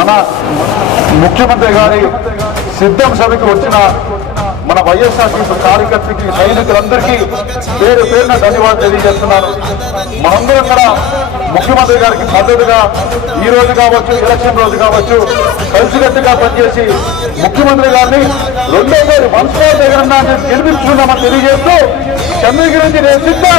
మన ముఖ్యమంత్రి గారి సిద్ధం సభకి వచ్చిన మన వైఎస్ఆర్సీపీ కార్యకర్తకి సైనికులందరికీ పేరు పేరున ధన్యవాదాలు తెలియజేస్తున్నాను. మనందరం కూడా ముఖ్యమంత్రి గారికి మద్దతుగా ఈ రోజు కావచ్చు ఎలక్షన్ రోజు కావచ్చు కలిసికట్టుగా పనిచేసి ముఖ్యమంత్రి గారిని రెండోసారి మనసులో దగ్గర గెలిపించుకున్నామని తెలియజేస్తూ చంద్రగిరి నేను సిద్ధం.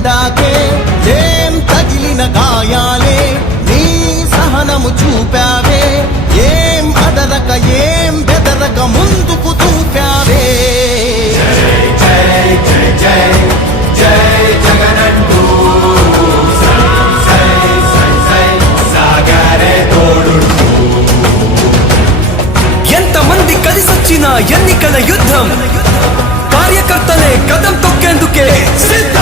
అండవి ఏం తగిలిన గాయాలే నీ సహనము చూపావే ఏం అదరక ఏం బెదరక ముందుకు చూపావే ఎంతమంది కలిసొచ్చిన ఎన్నికల యుద్ధం? కార్యకర్తలే కదం తొక్కేందుకే సిద్ధం